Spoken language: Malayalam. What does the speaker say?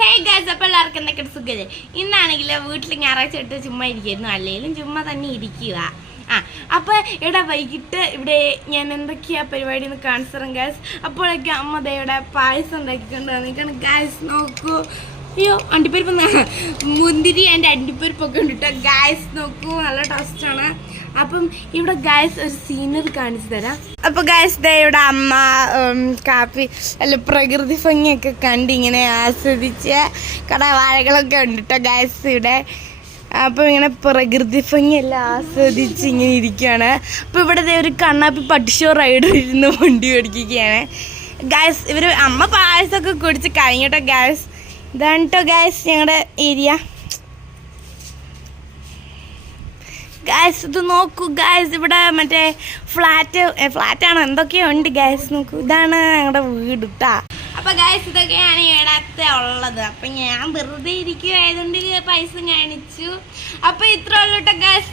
ഹേ ഗൈസ്, അപ്പോൾ എല്ലാവർക്കും എന്തൊക്കെ സുഖല്ലേ? ഇന്നാണെങ്കിൽ വീട്ടിൽ ഞായറാഴ്ച ഇട്ട് ചുമ്മാ ഇരിക്കുന്നു, അല്ലെങ്കിലും ചുമ്മാ തന്നെ ഇരിക്കുക. അപ്പോൾ ഇവിടെ വൈകിട്ട് ഇവിടെ ഞാൻ എന്തൊക്കെയാ പരിപാടി എന്ന് കാണിച്ചു തരാം ഗൈസ്. അപ്പോഴൊക്കെ അമ്മ ഇവിടെ പായസം ഉണ്ടാക്കിക്കൊണ്ട് വന്നിട്ടാണ് ഗൈസ്. നോക്കൂ, അയ്യോ അണ്ടിപ്പരിപ്പ് മുന്തിരി ആൻഡ് അണ്ടിപ്പരിപ്പൊക്കെ ഉണ്ട് കേട്ടോ ഗൈസ്. നോക്കൂ, നല്ല ടേസ്റ്റാണ്. അപ്പം ഇവിടെ ഗൈസ് ഒരു സീനറി കാണിച്ചു തരാം. അപ്പോൾ ഗൈസ് ഇവിടെ അമ്മ കാപ്പി അല്ല പ്രകൃതി ഭംഗിയൊക്കെ കണ്ട് ഇങ്ങനെ ആസ്വദിച്ച് വാഴകളൊക്കെ ഉണ്ട് കേട്ടോ ഗൈസ് ഇവിടെ. അപ്പോൾ ഇങ്ങനെ പ്രകൃതി ഭംഗിയെല്ലാം ആസ്വദിച്ച് ഇങ്ങനെ ഇരിക്കുകയാണ്. അപ്പോൾ ഇവിടെ ഒരു കണ്ണാപ്പി പട്ടിഷോ റൈഡർ ഇരുന്ന് വണ്ടി ഓടിക്കുകയാണ് ഗൈസ്. ഇവർ അമ്മ പായസമൊക്കെ കുടിച്ച് കഴിഞ്ഞിട്ടോ ഗൈസ്. ഇതാണ് കേട്ടോ ഗൈസ് ഞങ്ങളുടെ ഏരിയ ഗൈസ്. ഇത് നോക്കൂ ഗൈസ്, ഇവിടെ മറ്റേ ഫ്ലാറ്റാണ് എന്തൊക്കെയോ ഉണ്ട് ഗൈസ്. നോക്കൂ, ഇതാണ് ഞങ്ങളുടെ വീട് കേട്ടാ. അപ്പോൾ ഗൈസ് ഇതൊക്കെയാണ് ഇടത്തെ ഉള്ളത്. അപ്പം ഞാൻ വെറുതെ ഇരിക്കുകയായതുകൊണ്ട് പൈസ കാണിച്ചു. അപ്പോൾ ഇത്ര ഉള്ളൂ കേട്ടോ ഗൈസ്